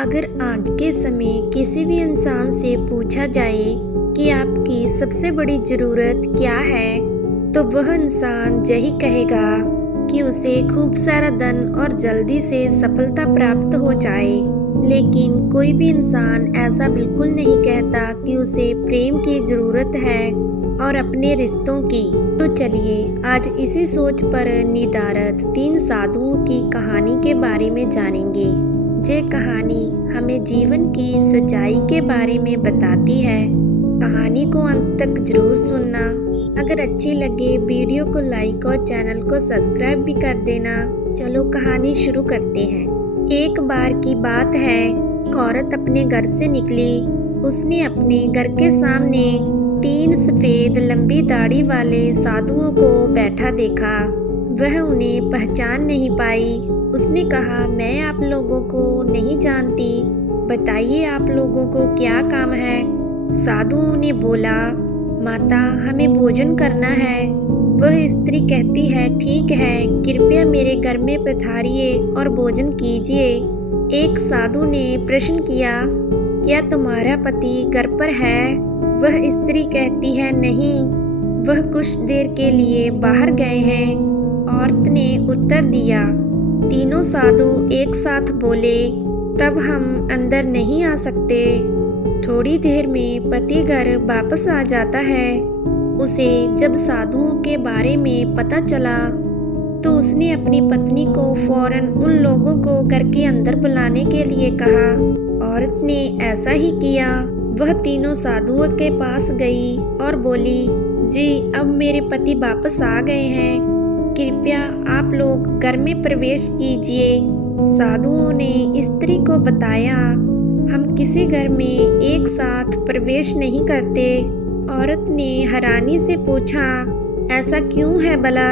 अगर आज के समय किसी भी इंसान से पूछा जाए कि आपकी सबसे बड़ी ज़रूरत क्या है, तो वह इंसान यही कहेगा कि उसे खूब सारा धन और जल्दी से सफलता प्राप्त हो जाए। लेकिन कोई भी इंसान ऐसा बिल्कुल नहीं कहता कि उसे प्रेम की ज़रूरत है और अपने रिश्तों की। तो चलिए आज इसी सोच पर निर्धारित 3 साधुओं की कहानी के बारे में जानेंगे। ये कहानी हमें जीवन की सच्चाई के बारे में बताती है। कहानी को अंत तक जरूर सुनना। अगर अच्छी लगे वीडियो को लाइक और चैनल को सब्सक्राइब भी कर देना। चलो कहानी शुरू करते हैं। एक बार की बात है, एक औरत अपने घर से निकली। उसने अपने घर के सामने 3 सफ़ेद लंबी दाढ़ी वाले साधुओं को बैठा देखा। वह उन्हें पहचान नहीं पाई। उसने कहा, मैं आप लोगों को नहीं जानती, बताइए आप लोगों को क्या काम है। साधुओं ने बोला, माता हमें भोजन करना है। वह स्त्री कहती है, ठीक है, कृपया मेरे घर में पधारिए और भोजन कीजिए। एक साधु ने प्रश्न किया, क्या तुम्हारा पति घर पर है? वह स्त्री कहती है, नहीं, वह कुछ देर के लिए बाहर गए हैं। औरत ने उत्तर दिया। तीनों साधु एक साथ बोले, तब हम अंदर नहीं आ सकते। थोड़ी देर में पति घर वापस आ जाता है। उसे जब साधुओं के बारे में पता चला तो उसने अपनी पत्नी को फौरन उन लोगों को घर के अंदर बुलाने के लिए कहा। औरत ने ऐसा ही किया। वह तीनों साधुओं के पास गई और बोली, जी अब मेरे पति वापस आ गए हैं, कृपया आप लोग घर में प्रवेश कीजिए। साधुओं ने स्त्री को बताया, हम किसी घर में एक साथ प्रवेश नहीं करते। औरत ने हैरानी से पूछा, ऐसा क्यों है भला?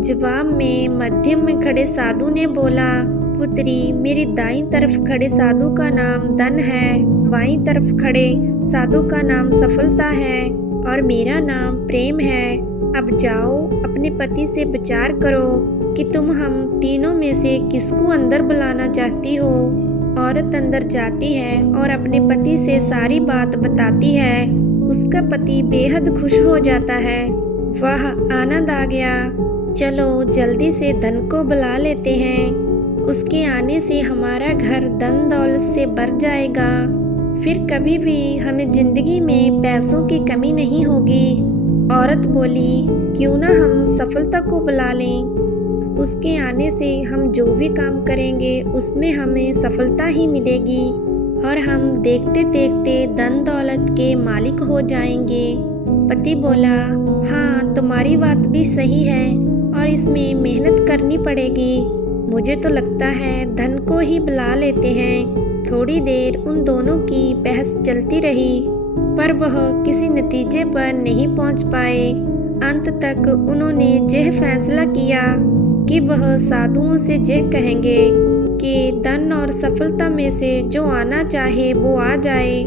जवाब में मध्यम में खड़े साधु ने बोला, पुत्री, मेरी दाईं तरफ खड़े साधु का नाम धन है, बाईं तरफ खड़े साधु का नाम सफलता है और मेरा नाम प्रेम है। अब जाओ, अपने पति से विचार करो कि तुम हम तीनों में से किसको अंदर बुलाना चाहती हो। औरत अंदर जाती है और अपने पति से सारी बात बताती है। उसका पति बेहद खुश हो जाता है। वाह, आनंद आ गया, चलो जल्दी से धन को बुला लेते हैं। उसके आने से हमारा घर धन दौलत से भर जाएगा, फिर कभी भी हमें जिंदगी में पैसों की कमी नहीं होगी। औरत बोली, क्यों ना हम सफलता को बुला लें। उसके आने से हम जो भी काम करेंगे उसमें हमें सफलता ही मिलेगी और हम देखते देखते धन दौलत के मालिक हो जाएंगे। पति बोला, हाँ तुम्हारी बात भी सही है और इसमें मेहनत करनी पड़ेगी। मुझे तो लगता है धन को ही बुला लेते हैं। थोड़ी देर उन दोनों की बहस चलती रही, पर वह किसी नतीजे पर नहीं पहुंच पाए। अंत तक उन्होंने यह फैसला किया कि वह साधुओं से यह कहेंगे कि धन और सफलता में से जो आना चाहे वो आ जाए।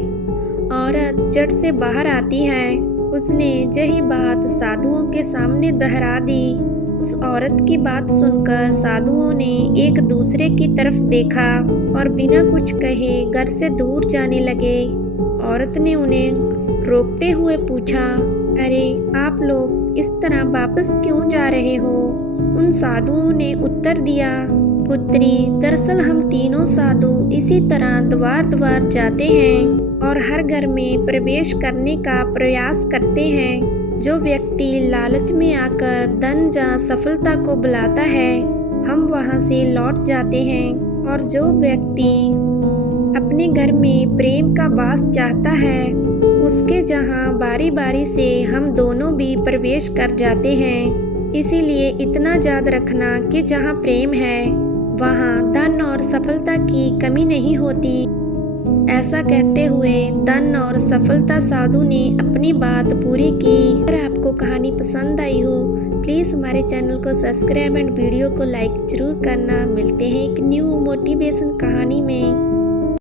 औरत झट से बाहर आती है। उसने यही बात साधुओं के सामने दोहरा दी। उस औरत की बात सुनकर साधुओं ने एक दूसरे की तरफ देखा और बिना कुछ कहे घर से दूर जाने लगे। औरत ने उन्हें रोकते हुए पूछा, अरे आप लोग इस तरह वापस क्यों जा रहे हो? उन साधुओं ने उत्तर दिया, पुत्री, दरअसल हम तीनों साधु इसी तरह द्वार द्वार जाते हैं और हर घर में प्रवेश करने का प्रयास करते हैं। जो व्यक्ति लालच में आकर धन या सफलता को बुलाता है, हम वहां से लौट जाते हैं, और जो व्यक्ति अपने घर में प्रेम का वास चाहता है, उसके जहां बारी बारी से हम दोनों भी प्रवेश कर जाते हैं। इसीलिए इतना याद रखना कि जहां प्रेम है वहां धन और सफलता की कमी नहीं होती। ऐसा कहते हुए धन और सफलता साधु ने अपनी बात पूरी की। अगर आपको कहानी पसंद आई हो, प्लीज़ हमारे चैनल को सब्सक्राइब एंड वीडियो को लाइक जरूर करना। मिलते हैं एक न्यू मोटिवेशन कहानी में।